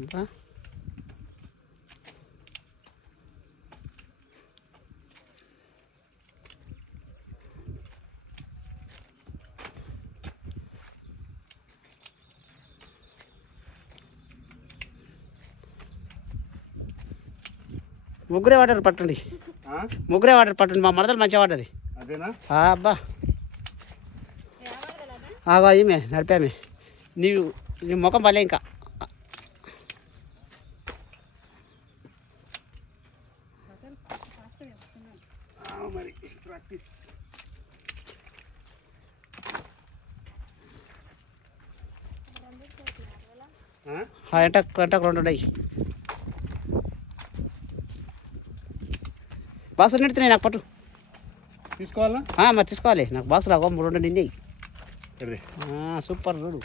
ఇంకా ముగ్గురే వాటర్ పట్టండి, ముగ్గురే వాటర్ పట్టండి. మా మరదలు మంచిగా పడ్డది. అబ్బా ఆవా ఈమె నడిపామే. నీ ముఖం పలే ఇంకా. మరి ప్రాక్టీస్ ఎంటకు 2 ఉన్నాయి. బాక్సులు నిండుతున్నాయి నాకు పట్టు. తీసుకోవాలా? మరి తీసుకోవాలి. నాకు బాక్సులు 3 నిండి. సూపర్ చూడు.